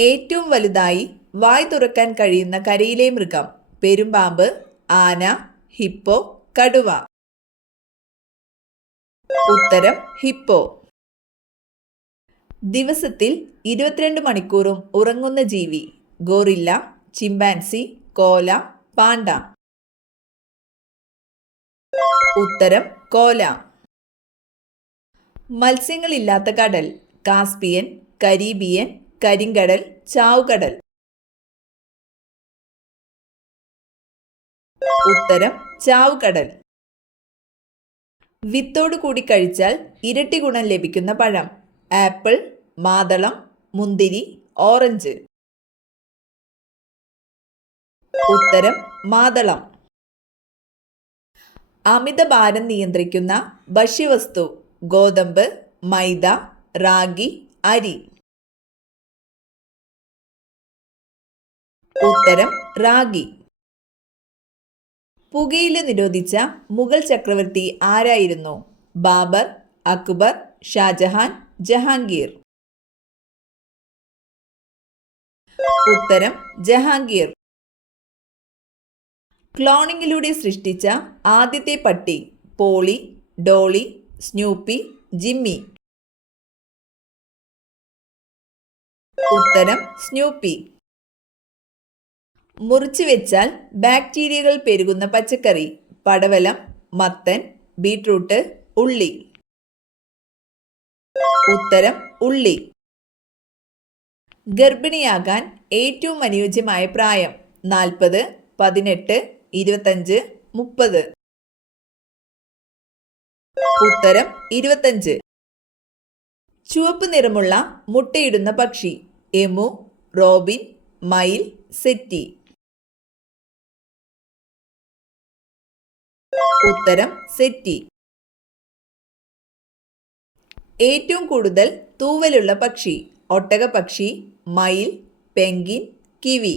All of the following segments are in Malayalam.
ഏറ്റവും വലുതായി വായ് തുറക്കാൻ കഴിയുന്ന കരയിലെ മൃഗം? പെരുമ്പാമ്പ്, ആന, ഹിപ്പോ, കടുവ. ഉത്തരം ഹിപ്പോ. ദിവസത്തിൽ 22 മണിക്കൂറും ഉറങ്ങുന്ന ജീവി? ഗോറില്ല, ചിമ്പാൻസി, കോല, പാണ്ട. ഉത്തരം കോല. മത്സ്യങ്ങളില്ലാത്ത കടൽ? കാസ്പിയൻ, കരീബിയൻ, കരിങ്കടൽ, ചാവുകടൽ. ഉത്തരം ചാവുകടൽ. വിത്തോടു കൂടി കഴിച്ചാൽ ഇരട്ടി ഗുണം ലഭിക്കുന്ന പഴം? ആപ്പിൾ, മാതളം, മുന്തിരി, ഓറഞ്ച്. ഉത്തരം മാതളം. അമിതഭാരം നിയന്ത്രിക്കുന്ന ഭക്ഷ്യവസ്തു? ഗോതമ്പ്, മൈദ, റാഗി, അരി. ഉത്തരം റാഗി. പുകയില നിരോധിച്ച മുഗൾ ചക്രവർത്തി ആരായിരുന്നു? ബാബർ, അക്ബർ, ഷാജഹാൻ, ജഹാംഗീർ. ഉത്തരം ജഹാംഗീർ. ക്ലോണിങ്ങിലൂടെ സൃഷ്ടിച്ച ആദ്യത്തെ പട്ടി? Polly, Dolly, Snoopy, Jimmy. ഉത്തരം സ്നൂപ്പി. മുറിച്ചു വെച്ചാൽ ബാക്ടീരിയകൾ പെരുകുന്ന പച്ചക്കറി? പടവലം, മത്തൻ, ബീട്രൂട്ട്, ഉള്ളി. ഉത്തരം ഉള്ളി. ഗർഭിണിയാകാൻ ഏറ്റവും അനുയോജ്യമായ പ്രായം? 40, 18, 25, 30. ഉത്തരം 25. ചുവപ്പ് നിറമുള്ള മുട്ടയിടുന്ന പക്ഷി? എമു, റോബിൻ, മയിൽ, സെറ്റി. ഉത്തരം സെറ്റി. ഏറ്റവും കൂടുതൽ തൂവലുള്ള പക്ഷി? ഒട്ടകപ്പക്ഷി, മയിൽ, പെൻഗ്വിൻ, കിവി.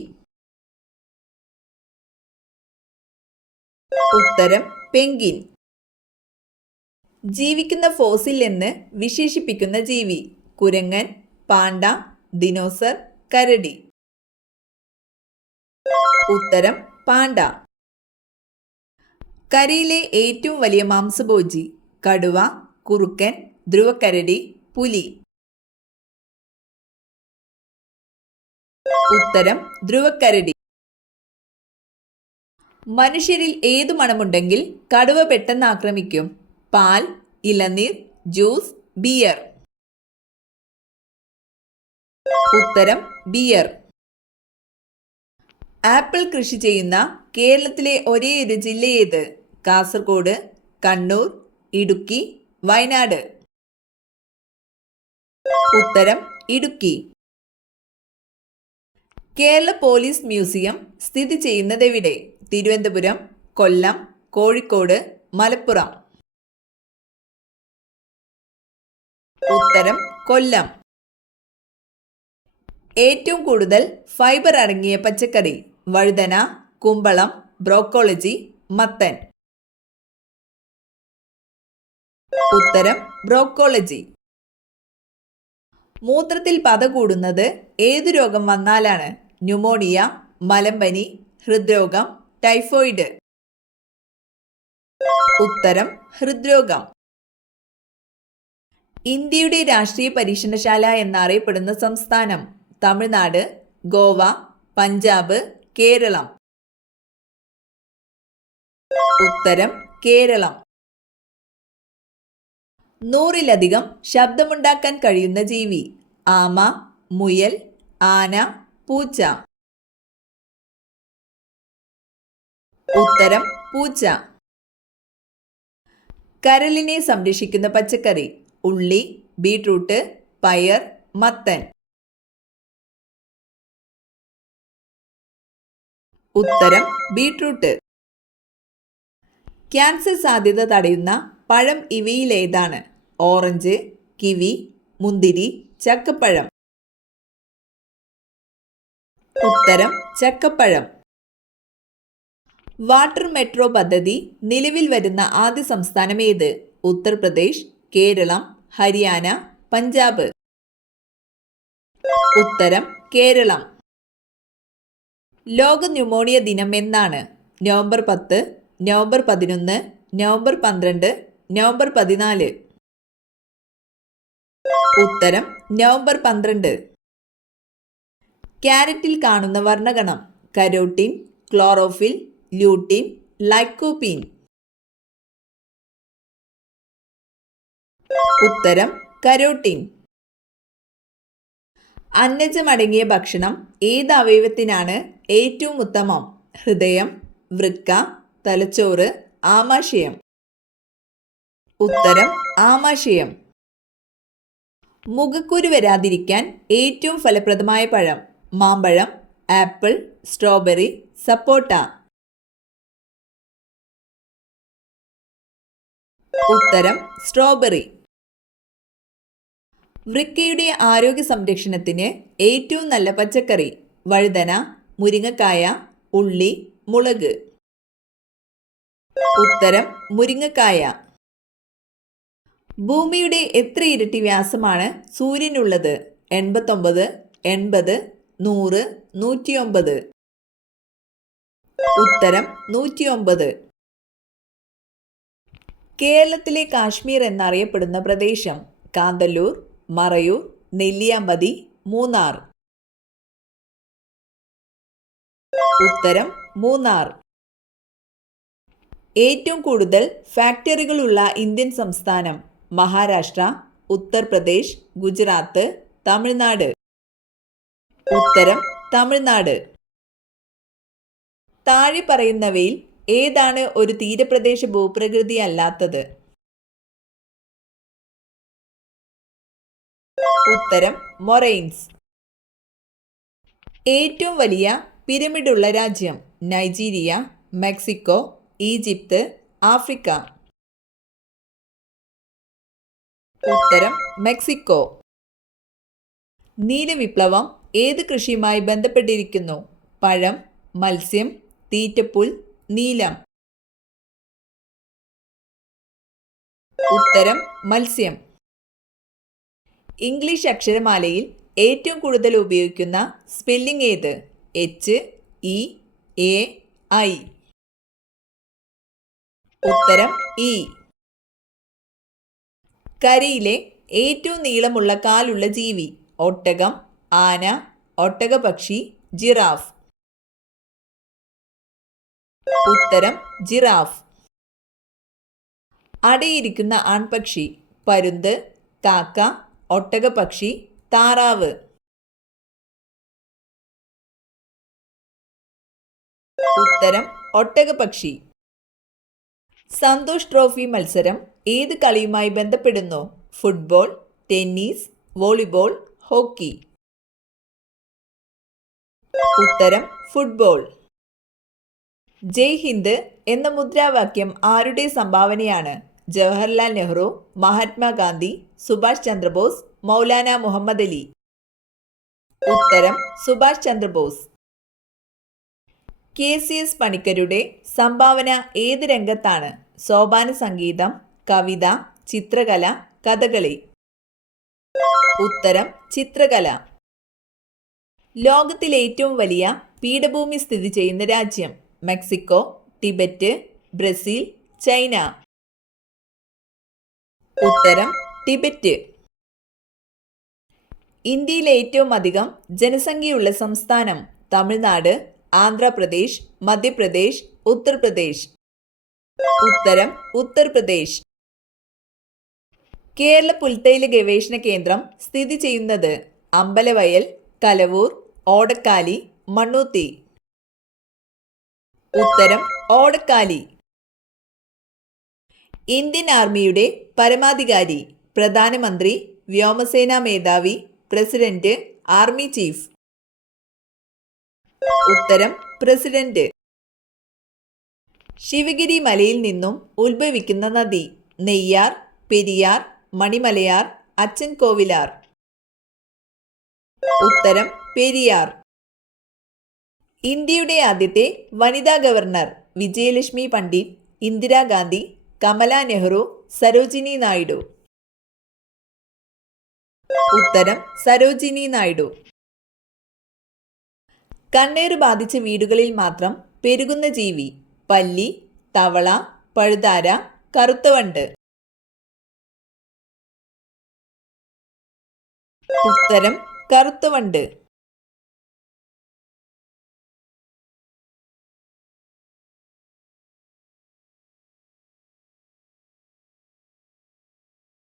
ഉത്തരം പെൻഗ്വിൻ. ജീവിക്കുന്ന ഫോസിൽ എന്ന് വിശേഷിപ്പിക്കുന്ന ജീവി? കുരങ്ങൻ, പാണ്ട, ദിനോസർ, കരടി. ഉത്തരം പാണ്ട. കരയിലെ ഏറ്റവും വലിയ മാംസഭോജി? കടുവ, കുറുക്കൻ, ധ്രുവക്കരടി, പുലി. ഉത്തരം ധ്രുവക്കരടി. മനുഷ്യരിൽ ഏതു മണമുണ്ടെങ്കിൽ കടുവ പെട്ടെന്ന് ആക്രമിക്കും? പാൽ, ഇളനീർ, ജ്യൂസ്, ബിയർ. ഉത്തരം ബിയർ. ആപ്പിൾ കൃഷി ചെയ്യുന്ന കേരളത്തിലെ ഒരേയൊരു ജില്ല ഏത്? കാസർഗോഡ്, കണ്ണൂർ, ഇടുക്കി, വയനാട്. ഉത്തരം ഇടുക്കി. കേരള പോലീസ് മ്യൂസിയം സ്ഥിതി ചെയ്യുന്നതെവിടെ? തിരുവനന്തപുരം, കൊല്ലം, കോഴിക്കോട്, മലപ്പുറം. ഉത്തരം കൊല്ലം. ഏറ്റവും കൂടുതൽ ഫൈബർ അടങ്ങിയ പച്ചക്കറി? വഴുതന, കുമ്പളം, ബ്രോക്കോളജി, മത്തൻ. ഉത്തരം ബ്രോക്കോളജി. മൂത്രത്തിൽ പത കൂടുന്നത് ഏതു രോഗം വന്നാലാണ്? ന്യൂമോണിയ, മലമ്പനി, ഹൃദ്രോഗം, ടൈഫോയിഡ്. ഉത്തരം ഹൃദ്രോഗം. ഇന്ത്യയുടെ രാഷ്ട്രീയ പരീക്ഷണശാല എന്നറിയപ്പെടുന്ന സംസ്ഥാനം? തമിഴ്നാട്, ഗോവ, പഞ്ചാബ്, കേരളം. ഉത്തരം കേരളം. 100-ലധികം ശബ്ദമുണ്ടാക്കാൻ കഴിയുന്ന ജീവി? ആമ, മുയൽ, ആന, പൂച്ച. ഉത്തരം പൂച്ച. കരളിനെ സംരക്ഷിക്കുന്ന പച്ചക്കറി? ഉള്ളി, ബീട്രൂട്ട്, പയർ, മത്തൻ. ഉത്തരം ബീട്രൂട്ട്. ക്യാൻസർ സാധ്യത തടയുന്ന പഴം ഇവയിലേതാണ്? ഓറഞ്ച്, കിവി, മുന്തിരി, ചക്കപ്പഴം. ഉത്തരം ചക്കപ്പഴം. വാട്ടർ മെട്രോ പദ്ധതി നിലവിൽ വരുന്ന ആദ്യ സംസ്ഥാനം ഏത്? ഉത്തർപ്രദേശ്, കേരളം, ഹരിയാന, പഞ്ചാബ്. ഉത്തരം കേരളം. ലോക ന്യൂമോണിയ ദിനം എന്നാണ്? November 10, November 11, November 12, November 14. ഉത്തരം നവംബർ 12. ക്യാരറ്റിൽ കാണുന്ന വർണ്ണകണം? Carotene, chlorophyll, lutein, lycopene. ഉത്തരം കരോട്ടിൻ. അന്നജമടങ്ങിയ ഭക്ഷണം ഏത് അവയവത്തിനാണ് ഏറ്റവും ഉത്തമം? ഹൃദയം, വൃക്ക, തലച്ചോറ്, ആമാശയം. ഉത്തരം ആമാശയം. മുഖക്കുരു വരാതിരിക്കാൻ ഏറ്റവും ഫലപ്രദമായ പഴം? മാമ്പഴം, ആപ്പിൾ, സ്ട്രോബെറി, സപ്പോട്ട. ഉത്തരം സ്ട്രോബെറി. വൃക്കയുടെ ആരോഗ്യ സംരക്ഷണത്തിന് ഏറ്റവും നല്ല പച്ചക്കറി? വഴുതന, മുരിങ്ങക്കായ, ഉള്ളി, മുളക്. ഉത്തരം മുരിങ്ങക്കായ. ഭൂമിയുടെ എത്ര ഇരട്ടി വ്യാസമാണ് സൂര്യനുള്ളത്? 89, 80, 100, 109. ഉത്തരം 109. കേരളത്തിലെ കാശ്മീർ എന്നറിയപ്പെടുന്ന പ്രദേശം? കാന്തല്ലൂർ, മറയൂർ, നെല്ലിയാമ്പതി, മൂന്നാർ. ഉത്തരം മൂന്നാർ. ഏറ്റവും കൂടുതൽ ഫാക്ടറികളുള്ള ഇന്ത്യൻ സംസ്ഥാനം? മഹാരാഷ്ട്ര, ഉത്തർപ്രദേശ്, ഗുജറാത്ത്, തമിഴ്നാട്. ഉത്തരം തമിഴ്നാട്. താഴെ പറയുന്നവയിൽ ഏതാണ് ഒരു തീരപ്രദേശ ഭൂപ്രകൃതി അല്ലാത്തത്? ഉത്തരം മൊറൈൻസ്. ഏറ്റവും വലിയ പിരമിഡുള്ള രാജ്യം? Nigeria, Mexico, Egypt, Africa. ഉത്തരം മെക്സിക്കോ. നീലവിപ്ലവം ഏത് കൃഷിയുമായി ബന്ധപ്പെട്ടിരിക്കുന്നു? പഴം, മത്സ്യം, തീറ്റപ്പുൽ, നീലം. ഉത്തരം മത്സ്യം. ഇംഗ്ലീഷ് അക്ഷരമാലയിൽ ഏറ്റവും കൂടുതൽ ഉപയോഗിക്കുന്ന സ്പെല്ലിംഗ് ഏത്? HEAI. ഉത്തരം ഇ. കരയിലെ ഏറ്റവും നീളമുള്ള കാലുള്ള ജീവി? ഒട്ടകം, ആന, ഒട്ടകപക്ഷി, ജിറാഫ്. ഉത്തരം ജിറാഫ്. അടയിരിക്കുന്ന ആൺപക്ഷി? പരുന്ത്, കാക്ക, ഒട്ടകപക്ഷി, താറാവ്. ഉത്തരം ഒട്ടകപക്ഷി. സന്തോഷ് ട്രോഫി മത്സരം ഏത് കളിയുമായി ബന്ധപ്പെടുന്നു? Football, tennis, volleyball, hockey. ഉത്തരം ഫുട്ബോൾ. ജയ് ഹിന്ദ് എന്ന മുദ്രാവാക്യം ആരുടെ സംഭാവനയാണ്? ജവഹർലാൽ നെഹ്റു, മഹാത്മാഗാന്ധി, സുഭാഷ് ചന്ദ്രബോസ്, മൗലാന മുഹമ്മദ് അലി. ഉത്തരം സുഭാഷ് ചന്ദ്രബോസ്. KCS പണിക്കരുടെ സംഭാവന ഏത് രംഗത്താണ്? സോപാന സംഗീതം, കവിത, ചിത്രകല, കഥകളി. ഉത്തരം ചിത്രകല. ലോകത്തിലെ ഏറ്റവും വലിയ പീഠഭൂമി സ്ഥിതി ചെയ്യുന്ന രാജ്യം? Mexico, Tibet, Brazil, China. ഉത്തരം ടിബറ്റ്. ഇന്ത്യയിൽ ഏറ്റവും അധികം ജനസംഖ്യയുള്ള സംസ്ഥാനം? തമിഴ്നാട്, ആന്ധ്രാപ്രദേശ്, മധ്യപ്രദേശ്, ഉത്തർപ്രദേശ്. ഉത്തരം ഉത്തർപ്രദേശ്. കേരള പുൽത്തൈല ഗവേഷണ കേന്ദ്രം സ്ഥിതി ചെയ്യുന്നത്? അമ്പലവയൽ, കലവൂർ, ഓടക്കാലി, മണ്ണുത്തി. ഉത്തരം ഓടക്കാലി. ഇന്ത്യൻ ആർമിയുടെ പരമാധികാരി? പ്രധാനമന്ത്രി, വ്യോമസേനാ മേധാവി, പ്രസിഡന്റ്, ആർമി ചീഫ്. ഉത്തരം പ്രസിഡന്റ്. ശിവഗിരി മലയിൽ നിന്നും ഉത്ഭവിക്കുന്ന നദി? നെയ്യാർ, പെരിയാർ, മണിമലയാർ, അച്ചൻ കോവിലാർ. ഉത്തരം പെരിയാർ. ഇന്ത്യയുടെ ആദ്യത്തെ വനിതാ ഗവർണർ? വിജയലക്ഷ്മി പണ്ഡിറ്റ്, ഇന്ദിരാഗാന്ധി, കമല നെഹ്റു, സരോജിനി നായിഡു. ഉത്തരം സരോജിനി നായിഡു. കണ്ണേറ് ബാധിച്ച വീടുകളിൽ മാത്രം പെരുകുന്ന ജീവി. പല്ലി, തവള, പഴുതാര, കറുത്തവണ്ട്. ഉത്തരം കറുത്തവണ്ട്.